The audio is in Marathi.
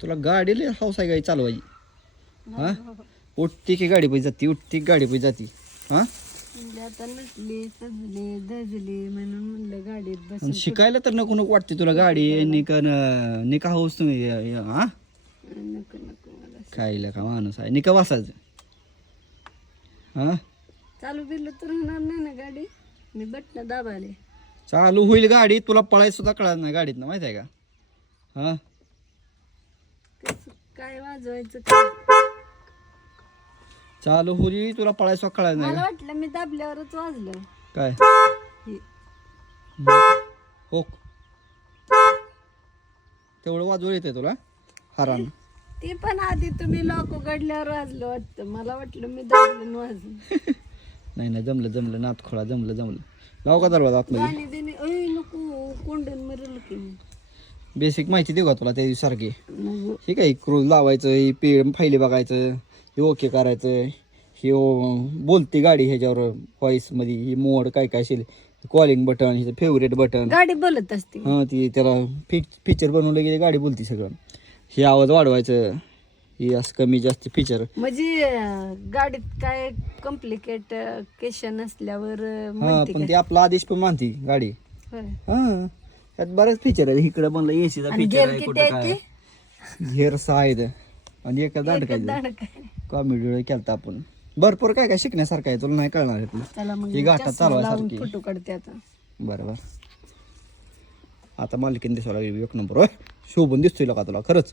तुला गाडी हौस आहे गाडी चालवायची हा उठती की गाडी पाहिजे जाती उठती की गाडी पाहिजे जाती हा आता नसले सजले धजले म्हणून म्हणलं गाडीत बस आणि शिकायला तर नको नको वाटते तुला गाडी निका हौस तुम्ही हा नको नको मला खायला का माणूस आहे निका वासायचं हा चालू बिलू तर होणार नाही ना गाडी मी बटन दाबाले चालू होईल गाडी तुला पळायला सुद्धा कळत नाही गाडीत ना माहिती आहे का हा कसं काय वाजवायचं काय चालू होईल तुला पळायला सुद्धा कळत नाही मला का वाटलं मी दाबल्यावरच वाजलं काय हे. हो तेवढं वाजवू येते तुला हरान ते पण आधी तुम्ही लॉक उघडल्यावर वाजलं वाटतं मला वाटलं मी दाबलं वाजलं नाही नाही जमलं नात खोळा जमलं लाव का दरवाजा आतमध्ये गाणी देणे अय नको कोंडून मरेल की मी. बेसिक माहिती देऊ का तुला त्या सारखी नको. हे काय क्रूज लावायचं ही फायली बघायचं हे ओके करायचं हे बोलते गाडी ह्याच्यावर व्हॉइसमध्ये ही मोड काय काय असेल कॉलिंग बटन हिचं फेवरेट बटन गाडी बोलत असते हां ती त्याला फीचर बनवलं की गाडी बोलते सगळं हे आवाज वाढवायचं हे असं कमी जास्त फीचर म्हणजे गाडीत काय कॉम्प्लिकेशन असल्यावर हां म्हणते पण का? ते आपला आदेश पण मानते गाडी होय. हां त्यात बरेच फीचर आहे इकडं बनलं एसीचा आणि फीचर gear आहे किती कुठं आहे काय ते? घेर 6 आहेत आणि एका दांड काय दांड काय कॉमेडी केलता आपण भरपूर काय काय शिकण्यासारखं आहे तुला नाही कळणार आहे तुला चला मग ही गाठात चष्मा लावून चालवायसारखी फोटो काढते आता बरोबर आता मालकीन दिसायला लागली एक नंबर होय शोभून दिसतोय का तुला खरंच